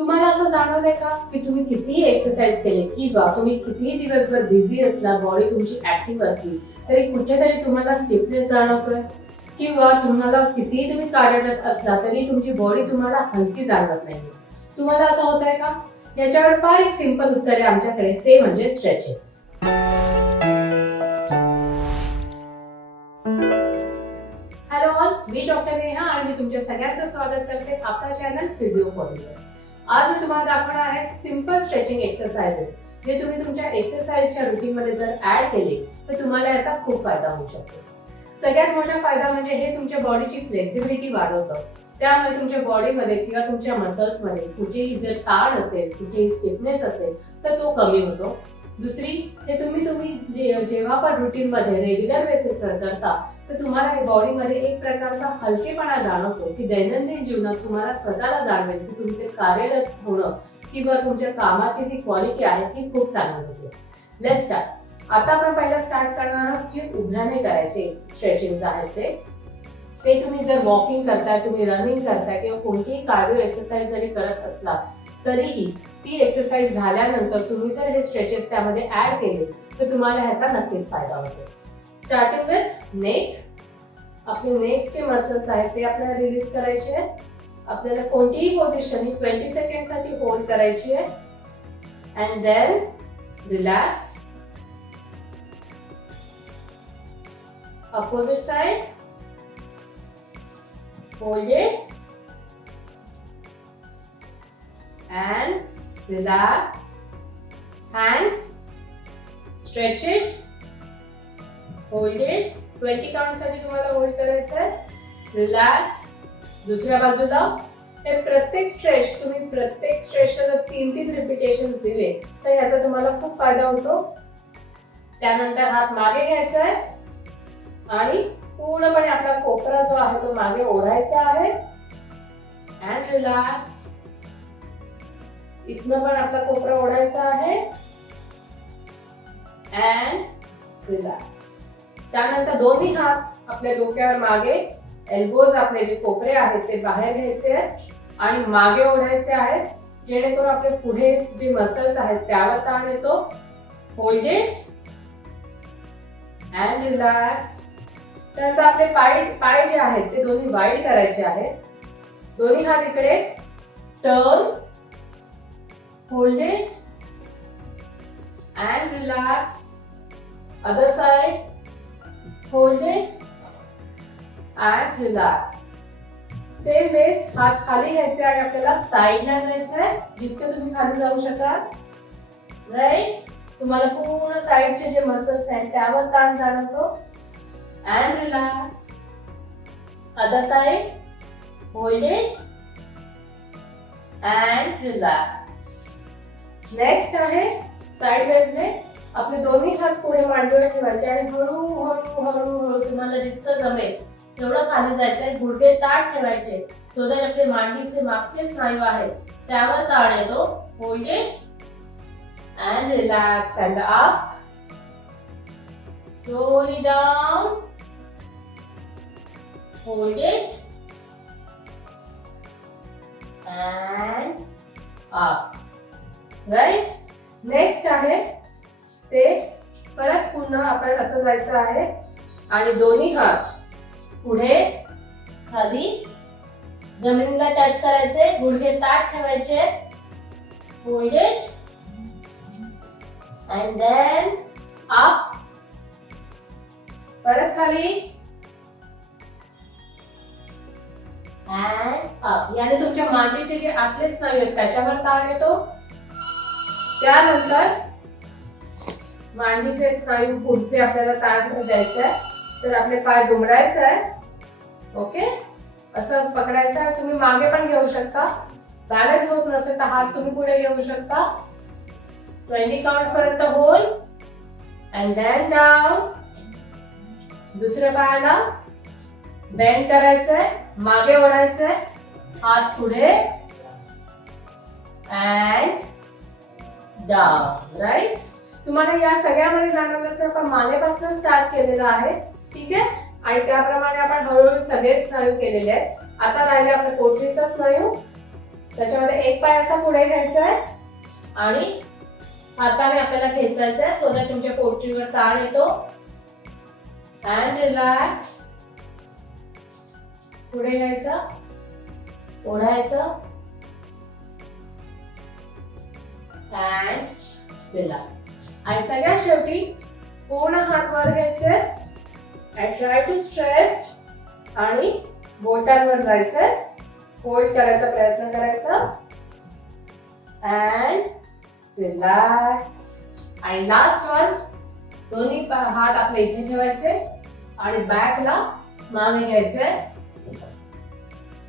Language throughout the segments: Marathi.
तुम्हाला असं जाणवलंय का की तुम्ही कितीही एक्सरसाइज केले किंवा तुम्ही कितीही दिवसभर बिझी असला, बॉडी तुमची ऍक्टिव्ह असली तरी कुठेतरी तुम्हाला स्टिफनेस जाणवतोय किंवा तुम्हाला कितीही तुम्ही कार्यरत असला तरी तुमची बॉडी तुम्हाला हलकी जाणवत नाही. तुम्हाला असं होत आहे का? याच्यावर फार एक सिंपल उत्तर आहे आमच्याकडे, ते म्हणजे स्ट्रेचिंग. हॅलो ऑल, मी डॉक्टर नेहा आणि मी तुमच्या सगळ्यांचं स्वागत करते आपल्या चॅनल फिजिओ फॉरवर. आज मी तुम्हाला दाखवणार आहे सिंपल स्ट्रेचिंग एक्सरसाइजेस जे तुम्ही तुमच्या एक्सरसाइजच्या रुटीन मध्ये जर ऍड केले तर तुम्हाला याचा खूप फायदा होऊ शकतो. सगळ्यात मोठा फायदा म्हणजे हे तुमच्या बॉडीची फ्लेक्सिबिलिटी वाढवतं. त्यामुळे तुमच्या बॉडीमध्ये किंवा तुमच्या मसल्समध्ये कुठेही जर ताण असेल, कुठेही स्टिफनेस असेल तर तो कमी होतो. दुसरी, हे तुम्ही जेव्हा पण रुटीन मध्ये रेग्युलर बेसिसवर करता तर तुम्हाला बॉडीमध्ये एक प्रकारचा हलकेपणा जाणवतो की दैनंदिन जीवनात तुम्हाला स्वतःला जाणवेल की तुमचे कार्यरत होणं किंवा तुमच्या कामाची जी क्वालिटी आहे ती खूप चांगली होते. Let's start. आता आपण पहिला स्टार्ट करणार आहोत जे उभ्याने करायचे स्ट्रेचिंग आहेत ते तुम्ही जर वॉकिंग करताय, तुम्ही रनिंग करताय किंवा कोणतीही कार्डिओ एक्सरसाइज जरी करत असला तरीही ती एक्सरसाइज झाल्यानंतर तुम्ही जर हे स्ट्रेचेस त्यामध्ये ऍड केले तर तुम्हाला ह्याचा नक्कीच फायदा होतो. Starting with neck. आपले नेकचे मसल्स आहेत ते आपल्याला रिलीज करायचे आहे. आपल्याला कोणतीही पोझिशन ही 20 सेकंड साठी होल्ड करायची आहे and then relax. Opposite side, hold it and relax. Hands, stretch it, hold it. 20 count साठी तुम्हाला होल्ड करायचं आहे. रिलॅक्स. दुसऱ्या बाजूला हे प्रत्येक स्ट्रेचला जर 3-3 रिपिटेशन्स दिले तर याचा तुम्हाला खूप फायदा होतो. त्यानंतर हात मागे घ्यायचा आहे आणि पूर्णपणे आपला कोपरा जो आहे तो मागे ओढायचा आहे अँड रिलॅक्स. इथनं पण आपला कोपरा ओढायचा आहे अँड रिलॅक्स. त्यानंतर दोन्ही हात आपल्या डोक्यावर मागे, एल्बोज आपले जे कोपरे आहेत ते बाहेर घ्यायचे आहेत आणि मागे ओढायचे आहेत जेणेकरून आपले पुढे जे मसल्स आहेत त्यावर ताण येतो. Hold it and relax. त्यानंतर आपले पाय जे आहेत ते दोन्ही वाईड करायचे आहेत. दोन्ही हात इकडे, turn, hold it and relax. Other side, hold it and relax. Same ways हात खाली घ्यायचे आणि आपल्याला साइडला जायचं आहे जितके तुम्ही खाली जाऊ शकाल. राईट. तुम्हाला पूर्ण साइडचे जे मसल्स आहेत त्यावर ताण जाणवतो and relax. Other side, hold it and relax. Next आहे sideways ने आपले दोन्ही हात पुढे मांडीवर ठेवायचे आणि हळूहळू तुम्हाला जितकं जमेल तेवढं खाली जायचंय. गुडघे ताठ ठेवायचे सो दॅट आपले मांडीचे मागचे स्नायू आहेत त्यावर ताण येतो. Hold it and relax and up. Slowly down. Hold it and up. Right? Next आहे ते परत पुन्हा आपण असं जायचं आहे आणि दोन्ही हात पुढे खाली जमिनीला टच करायचे, गुडघे ताठ ठेवायचे. Hold it and then up. परत खाली and up. याने तुमच्या मांडीचे जे आतले स्नायू आहेत त्याच्यावर ताण येतो. त्यानंतर मांडीचे स्नायू पुढचे आपल्याला ताण द्यायचे आहे तर आपले पाय दुमडायचे आहे. ओके, असं पकडायचं आहे. तुम्ही मागे पण घेऊ शकता. बॅलन्स होत नसेल तर हात तुम्ही पुढे घेऊ शकता. 20 काउंट्स पर्यंत होल्ड अँड देन डाऊन. दुसऱ्या पायाला बेंड करायचंय, मागे ओढायचंय, हात पुढे अँड डाऊन. राईट. तुम्हाला या सगळ्यामध्ये जाणवल्याचं आपण मानेपासून स्टार्ट केलेलं आहे. ठीक आहे. आणि त्याप्रमाणे आपण हळूहळू सगळे स्नायू केलेले आहेत. आता राहिले आपले पोटरीचा स्नायू. त्याच्यामध्ये एक पाय असा पुढे घ्यायचा आहे आणि हाताने आपल्याला खेचायचं आहे सो दॅट तुमच्या पोटरीवर ताण येतो. And relax. पुढे घ्यायचं, ओढायचं अँड रिलॅक्स. आणि सगळ्यात शेवटी पूर्ण हात वर घ्यायचे अँड ट्राय टू स्ट्रेच आणि बोटांवर जायचंय. होल्ड करायचा प्रयत्न करायचा अँड रिलॅक्स. आणि लास्ट वन, दोन्ही हात आपले इथे ठेवायचे आणि बॅकला मागे घ्यायचे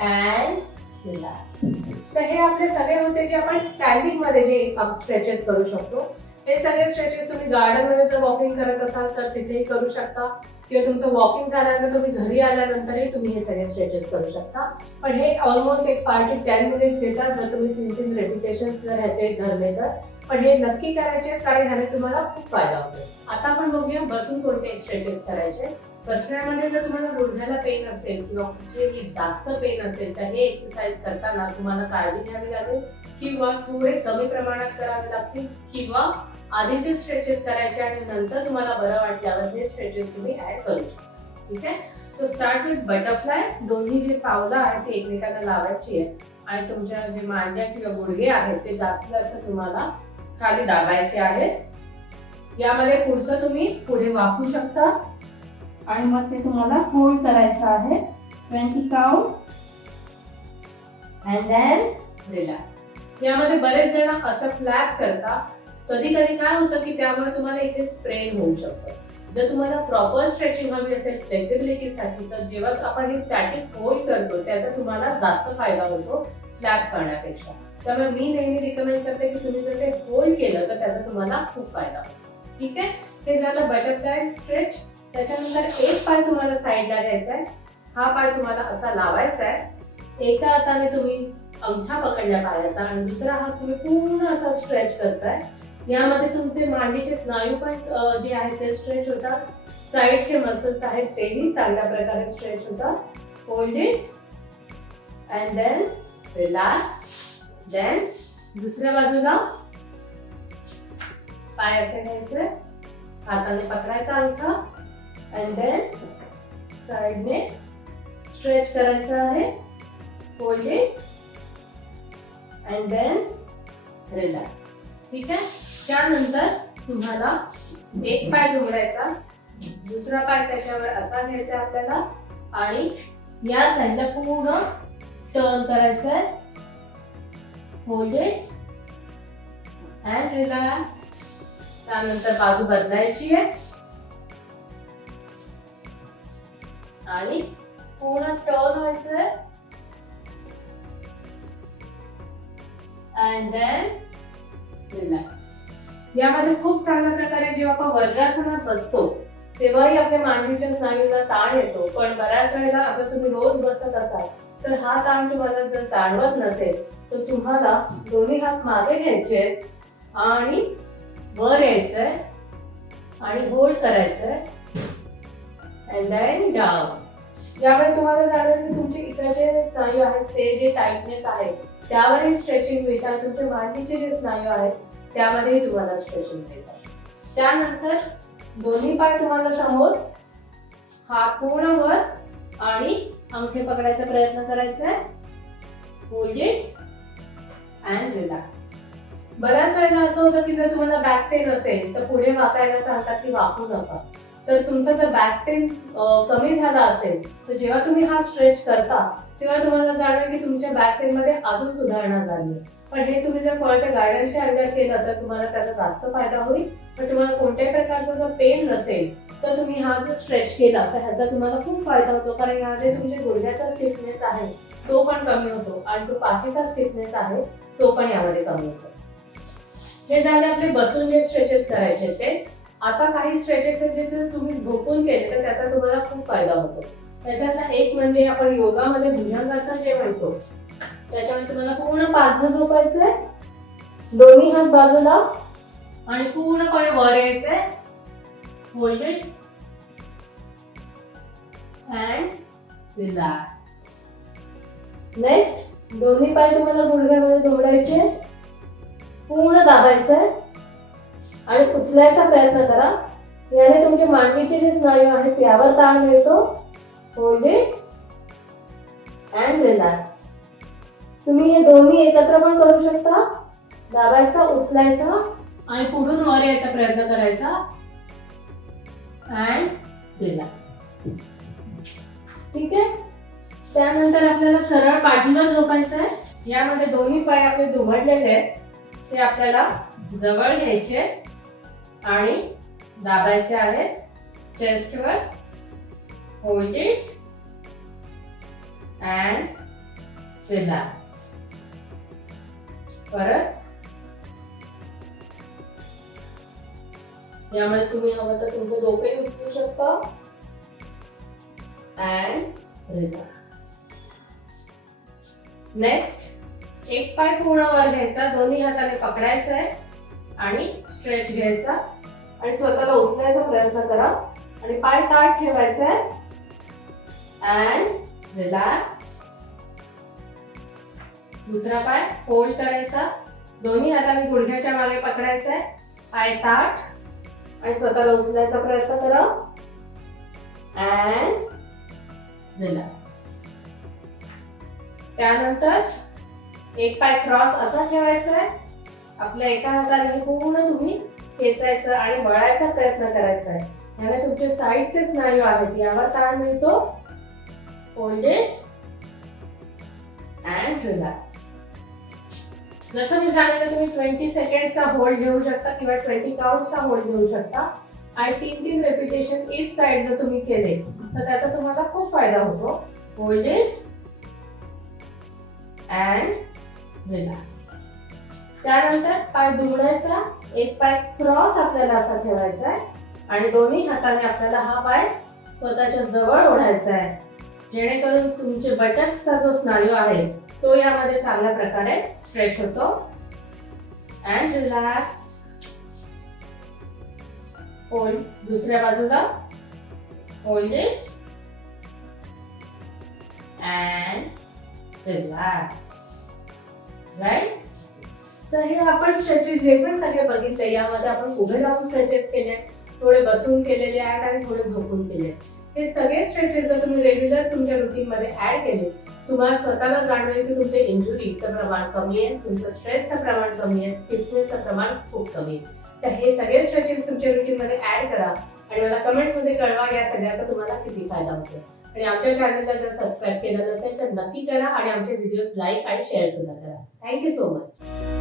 अँड रिलॅक्स. तर हे आपले सगळे होते जे आपण स्टँडिंग मध्ये जे स्ट्रेचेस करू शकतो. हे सगळे स्ट्रेचेस तुम्ही गार्डन मध्ये जर वॉकिंग करत असाल तर तिथेही करू शकता किंवा तुमचं वॉकिंग झाल्यानंतर तुम्ही घरी आल्यानंतरही तुम्ही हे सगळे स्ट्रेचेस करू शकता. पण हे ऑलमोस्ट एक 5 to 10 मिनिट्स घेतात जर तुम्ही 3 रेपिटेशन्स जर ह्याचे धरले तर. पण हे नक्की करायचे कारण ह्याने तुम्हाला खूप फायदा होतो. आता आपण बघूया बसून कोणते स्ट्रेचेस करायचे. बसण्यामध्ये जर तुम्हाला गुडघ्याला पेन असेल किंवा कुठेही जास्त पेन असेल तर हे एक्सरसाइज करताना तुम्हाला काळजी घ्यावी लागेल किंवा थोडे कमी प्रमाणात करावे लागतील किंवा आधीचे स्ट्रेचेस करायचे आणि नंतर तुम्हाला बरं वाटल्यावर हे स्ट्रेचेस तुम्ही ऍड करू शकता. ठीक आहे. So start with butterfly. दोन्ही जे पावलं आहेत ते एकमेकांना लावायची आहे आणि तुमच्या जे मांड्या किंवा गुडघे आहेत ते जास्त तुम्हाला खाली दाबायचे आहेत. यामध्ये पुढचं तुम्ही पुढे वाकू शकता आणि मग ते तुम्हाला होल्ड करायचं आहे 20 काउंट्स अँड देन रिलॅक्स. यामध्ये बरेच जण असं फ्लॅट करतात. कधी कधी काय होतं की त्यामुळे तुम्हाला इथे स्प्रेन होऊ शकतं. जर तुम्हाला प्रॉपर स्ट्रेचिंग हवी असेल फ्लेक्झिबिलिटीसाठी तर जेव्हा आपण हे स्टॅटिक होल्ड करतो त्याचा तुम्हाला जास्त फायदा होतो फ्लॅट करण्यापेक्षा. त्यामुळे मी नेहमी रिकमेंड करते की तुम्ही जर ते होल्ड केलं तर त्याचा तुम्हाला खूप फायदा होतो. ठीक आहे. हे झालं बटरफ्लाय स्ट्रेच. त्याच्यानंतर एक पाय तुम्हाला साईडला घ्यायचा आहे. हा पाय तुम्हाला असा लावायचा आहे. एका हाताने तुम्ही अंगठा पकडला पायाचा आणि दुसरा हात तुम्ही पूर्ण असा स्ट्रेच करताय. यामध्ये तुमचे मांडीचे स्नायू पण जे आहेत ते स्ट्रेच होतात. साईडचे मसल्स आहेत तेही चांगल्या प्रकारे स्ट्रेच होतात. Hold it and then relax. Then दुसऱ्या बाजूला पाय असे घ्यायचे, हाताने पकडायचा अंगठा अँड देन साईडने स्ट्रेच करायचं आहे. Hold it and then relax. ठीक आहे. त्यानंतर तुम्हाला एक पाय जोडायचा, दुसरा पाय त्याच्यावर असा घ्यायचा आपल्याला आणि या साईडला पूर्ण टर्न करायचं आहे. Hold it and relax. त्यानंतर बाजू बदलायची आहे आणि पूर्ण टर्न व्हायचं आहे अँड देन रिलॅक्स. यामध्ये खूप चांगल्या प्रकारे जेव्हा आपण वज्रासनात बसतो तेव्हाही आपल्या मांडीच्या स्नायूंना ताण येतो. पण बऱ्याच वेळेला जर तुम्ही रोज बसत असाल तर हा ताण तुम्हाला जर जाणवत नसेल तर तुम्हाला दोन्ही हात मागे घ्यायचे आणि वर यायचंय आणि होल्ड करायचंय अँड देन डाऊन. यामुळे तुम्हाला जाणवेल की तुमचे इकडचे जे स्नायू आहेत ते जे टाइटनेस आहे त्यावरही स्ट्रेचिंग मिळतात. तुमचे मांडीचे जे स्नायू आहेत त्यामध्येही तुम्हाला स्ट्रेचिंग मिळतात. त्यानंतर दोन्ही पाय तुम्हाला समोर, हात पूर्ण वर आणि अंगठे पकडायचा प्रयत्न करायचा आहे. Hold it and relax. बऱ्याच वेळेला असं होतं की जर तुम्हाला बॅक पेन असेल तर पुढे वाकायला सांगतात की वाकू नका. तर तुमचा जर बॅक पेन कमी झाला असेल तर जेव्हा तुम्ही हा स्ट्रेच करता तेव्हा तुम्हाला जाणवेल की तुमच्या बॅक पेन मध्ये अजून सुधारणा झाली. पण हे तुम्ही जर कोणाच्या गायडन्सच्या अंडर केलं तर तुम्हाला त्याचा जास्त फायदा होईल. पण तुम्हाला कोणत्याही प्रकारचा जर पेन नसेल तर तुम्ही हा जर स्ट्रेच केला तर ह्याचा तुम्हाला खूप फायदा होतो. कारण यामध्ये तुमच्या गुडघ्याचा स्टिफनेस आहे तो पण कमी होतो आणि जो पाठीचा स्टिफनेस आहे तो पण यामध्ये कमी होतो. हे झाले आपले बसून जे स्ट्रेचेस करायचे ते. आता काही स्ट्रेचेस जे तुम्ही झोपून केले तर त्याचा तुम्हाला खूप फायदा होतो. त्याच्याचा एक म्हणजे आपण योगामध्ये भुजंगासन जे म्हणतो त्याच्यामुळे तुम्हाला पूर्ण पाठीवर झोपायचंय, दोन्ही हात बाजूला आणि पूर्णपणे वर यायचंय. Hold it and relax. Next दोन्ही पाय तुम्हाला गुडघ्यामध्ये जोडायचे, पूर्ण दाबायचंय आणि उचलायचा प्रयत्न करा. याने तुमचे मांडीचे जे स्नायू आहेत यावर ताण मिळतो. Hold it and relax. तुम्ही हे दोन्ही एकत्र पण करू शकता. दाबायचा, उचलायचा आणि पुढून वर यायचा प्रयत्न करायचा अँड रिलॅक्स. ठीक आहे. त्यानंतर आपल्याला सरळ पाठीवर झोपायचं आहे. यामध्ये दोन्ही पाय आपले दुमडलेले आहेत, ते आपल्याला जवळ घ्यायचे आणि दाबायचे आहेत चेस्टवर. Hold it and relax. परत यामध्ये तुम्ही हवं तर तुमचं डोकंही उचलू शकता अँड रिलॅक्स. नेक्स्ट, एक पाय पूर्ण वर घ्यायचा, दोन्ही हाताने पकडायचा आहे आणि स्ट्रेच घ्यायचा आणि स्वतःला उचलायचा प्रयत्न करा आणि पाय ताठ ठेवायचा आहे अँड रिलॅक्स. दुसरा पाय फोल्ड करायचा, दोन्ही हाताने गुडघ्याच्या मागे पकडायचा आहे, पाय ताठ आणि स्वतःला उचलायचा प्रयत्न करा अँड रिलॅक्स. त्यानंतर एक पाय क्रॉस असा ठेवायचा आहे, आपल्या एका हाताने पूर्ण तुम्ही खेचायचं आणि वळायचा प्रयत्न करायचा आहे. याने तुमचे साईडचे स्नायू आहेत यावर ताण मिळतो. Hold it and relax. जसं मी सांगितलं, तुम्ही 20 सेकंडचा होल्ड घेऊ शकता किंवा 20 काउंटचा होल्ड घेऊ शकता आणि 3-3 रेपिटेशन ईच साइड जर तुम्ही केले तर त्याचा तुम्हाला खूप फायदा होतो. Hold it and relax. त्यानंतर पाय दुमडायचा, एक पाय क्रॉस आपल्याला असा ठेवायचा आहे आणि दोन्ही हाताने आपल्याला हा पाय स्वतःच्या जवळ ओढायचा आहे, जेणेकरून तुमचे बटक्सचा जो स्नायू आहे तो यामध्ये चांगल्या प्रकारे स्ट्रेच होतो. And relax. होल्ड. दुसऱ्या बाजूला. Hold it and relax. Right. तर हे आपण स्ट्रेचेस जे पण सगळे बघितले, यामध्ये आपण उभे राहून स्ट्रेचेस केले, थोडे बसून केलेले आहेत आणि थोडे झोपून केले. हे सगळे स्ट्रेचेस जर तुम्ही रेग्युलर तुमच्या रुटीन मध्ये ऍड केले, तुम्हाला स्वतःला जाणवेल की तुमचे इंजुरीचं प्रमाण कमी आहे, तुमचं स्ट्रेसचं प्रमाण कमी आहे, स्टिफनेसचं प्रमाण खूप कमी आहे. तर हे सगळे स्ट्रेचेस तुमच्या रुटीन मध्ये ऍड करा आणि मला कमेंट्स मध्ये कळवा या सगळ्याचा तुम्हाला किती फायदा होतो. आणि आमच्या चॅनलला जर सबस्क्राईब केलं नसेल तर नक्की करा आणि आमचे व्हिडिओज लाईक आणि शेअर सुद्धा करा. Thank you so much.